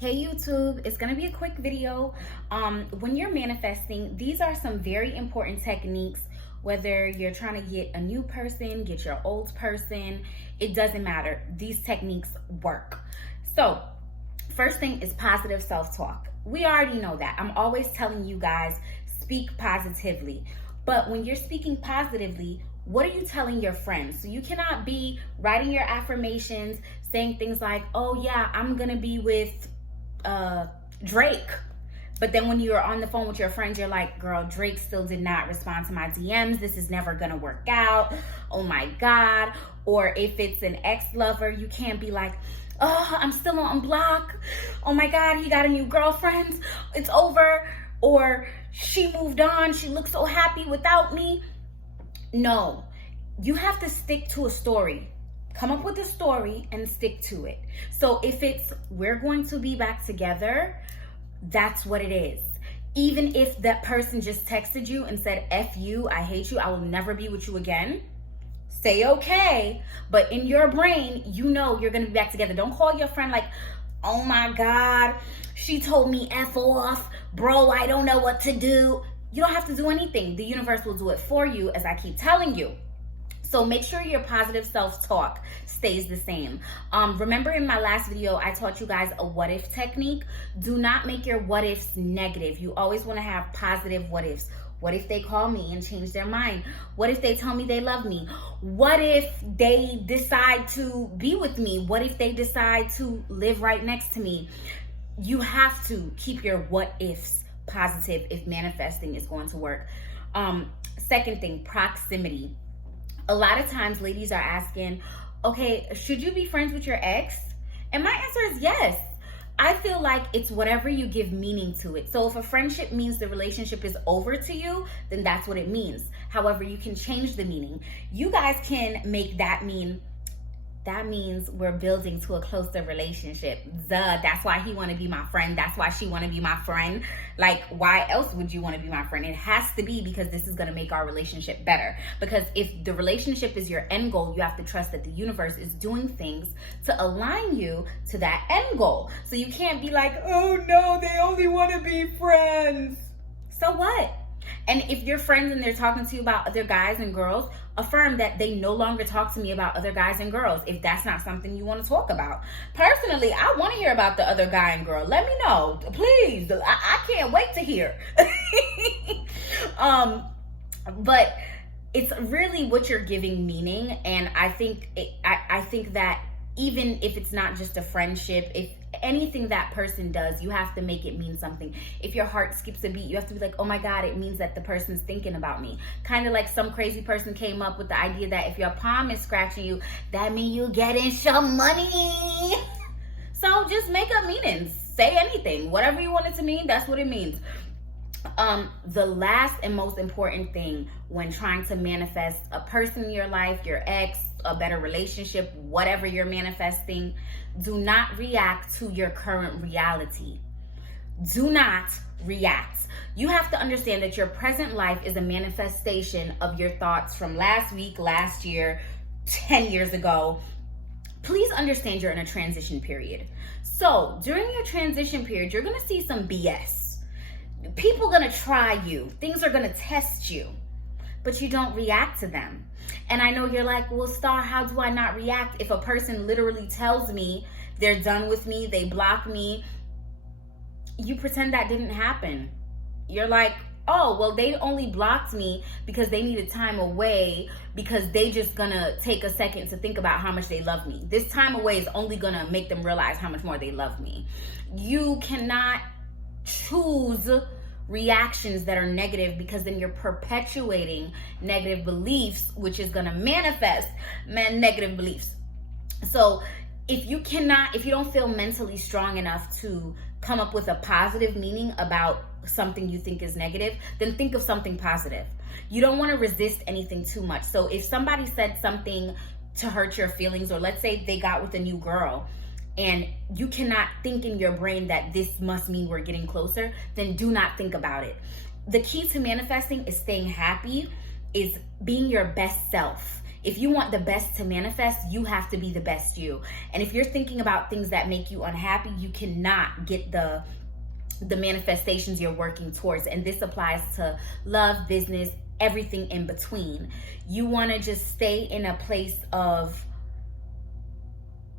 Hey YouTube, it's gonna be a quick video. When you're manifesting, these are some very important techniques. Whether you're trying to get a new person, get your old person, it doesn't matter. These techniques work. So, first thing is positive self-talk. We already know that. I'm always telling you guys, speak positively. But when you're speaking positively, what are you telling your friends? So you cannot be writing your affirmations, saying things like, oh yeah, I'm gonna be with Drake. But then when you're on the phone with your friends, you're like, girl, Drake still did not respond to my DMs. This is never gonna work out. Oh my God. Or if it's an ex-lover, you can't be like, oh, I'm still on block. Oh my God, he got a new girlfriend. It's over. Or she moved on. She looks so happy without me. No, you have to stick to a story. Come up with a story and stick to it. So if it's, we're going to be back together, that's what it is. Even if that person just texted you and said, F you, I hate you, I will never be with you again, say okay. But in your brain, you know you're gonna be back together. Don't call your friend like, oh my God, she told me F off. Bro, I don't know what to do. You don't have to do anything. The universe will do it for you, as I keep telling you. So make sure your positive self-talk stays the same. Remember in my last video, I taught you guys a what if technique. Do not make your what ifs negative. You always want to have positive what ifs. What if they call me and change their mind? What if they tell me they love me? What if they decide to be with me? What if they decide to live right next to me? You have to keep your what ifs positive if manifesting is going to work. Second thing, proximity. A lot of times ladies are asking, okay, should you be friends with your ex? And my answer is yes. I feel like it's whatever you give meaning to it. So if a friendship means the relationship is over to you, then that's what it means. However, you can change the meaning. You guys can make that mean, that means we're building to a closer relationship. That's why he want to be my friend. That's why she want to be my friend. Like, why else would you want to be my friend? It has to be because this is going to make our relationship better. Because if the relationship is your end goal, you have to trust that the universe is doing things to align you to that end goal. So you can't be like, oh no, they only want to be friends. So what? And if you're friends and they're talking to you about other guys and girls, affirm that they no longer talk to me about other guys and girls if that's not something you want to talk about. Personally, I want to hear about the other guy and girl. Let me know, please. I can't wait to hear. But it's really what you're giving meaning, and I think I think that even if it's not just a friendship, if anything that person does, you have to make it mean something. If your heart skips a beat, you have to be like, oh my God, it means that the person's thinking about me. Kind of like some crazy person came up with the idea that if your palm is scratching you, that means you getting some money. So just make up meanings. Say anything. Whatever you want it to mean, that's what it means. The last and most important thing when trying to manifest a person in your life, your ex, a better relationship, whatever you're manifesting, do not react to your current reality. Do not react. You have to understand that your present life is a manifestation of your thoughts from last week, last year, 10 years ago. Please understand you're in a transition period. So during your transition period, you're gonna see some BS. People are gonna try you. Things are gonna test you, but you don't react to them. And I know you're like, well, Starr, how do I not react if a person literally tells me they're done with me, they block me? You pretend that didn't happen. You're like, oh, well, they only blocked me because they needed time away, because they just gonna take a second to think about how much they love me. This time away is only gonna make them realize how much more they love me. You cannot choose reactions that are negative, because then you're perpetuating negative beliefs, which is going to manifest negative beliefs. So if you don't feel mentally strong enough to come up with a positive meaning about something you think is negative, then think of something positive. You don't want to resist anything too much. So if somebody said something to hurt your feelings, or let's say they got with a new girl, and you cannot think in your brain that this must mean we're getting closer, then do not think about it. The key to manifesting is staying happy, is being your best self. If you want the best to manifest, you have to be the best you. And if you're thinking about things that make you unhappy, you cannot get the manifestations you're working towards. And this applies to love, business, everything in between. You want to just stay in a place of,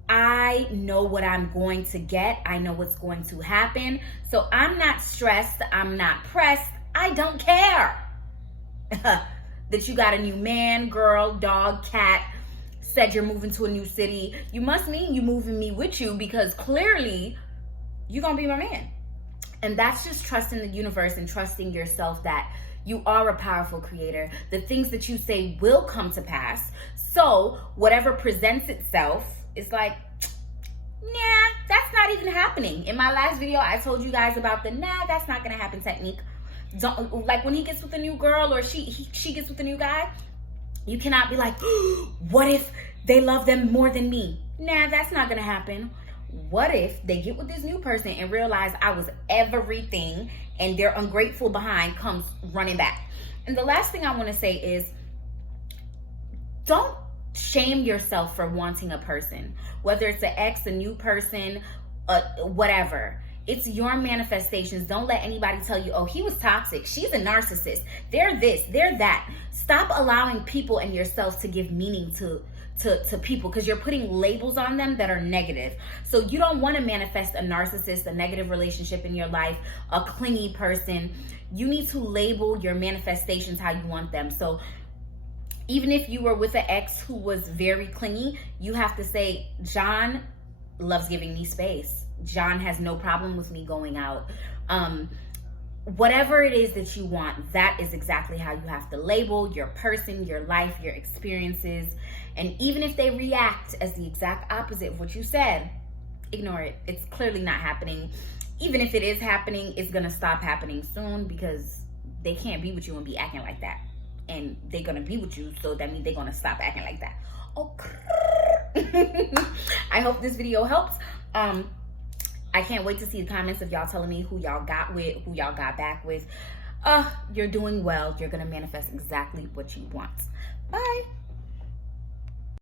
I know what I'm going to get. I know what's going to happen. So I'm not stressed. I'm not pressed. I don't care that you got a new man, girl, dog, cat, said you're moving to a new city. You must mean you moving me with you, because clearly you're going to be my man. And that's just trusting the universe and trusting yourself that you are a powerful creator. The things that you say will come to pass. So whatever presents itself, it's like, nah, that's not even happening. In my last video, I told you guys about the nah, that's not gonna happen technique. Don't, like when he gets with a new girl or she gets with a new guy, you cannot be like, what if they love them more than me? Nah, that's not gonna happen. What if they get with this new person and realize I was everything, and their ungrateful behind comes running back? And the last thing I want to say is, don't shame yourself for wanting a person, whether it's an ex, a new person, whatever. It's your manifestations. Don't let anybody tell you, oh, he was toxic, she's a narcissist, they're this, they're that. Stop allowing people and yourself to give meaning to people, because you're putting labels on them that are negative. So you don't want to manifest a narcissist, a negative relationship in your life, a clingy person. You need to label your manifestations how you want them. So even if you were with an ex who was very clingy, you have to say, John loves giving me space. John has no problem with me going out. Whatever it is that you want, that is exactly how you have to label your person, your life, your experiences. And even if they react as the exact opposite of what you said, ignore it. It's clearly not happening. Even if it is happening, it's going to stop happening soon, because they can't be with you and be acting like that. And they're going to be with you, so that means they're going to stop acting like that. Okay. I hope this video helps. I can't wait to see the comments of y'all telling me who y'all got with, who y'all got back with. You're doing well. You're going to manifest exactly what you want. Bye.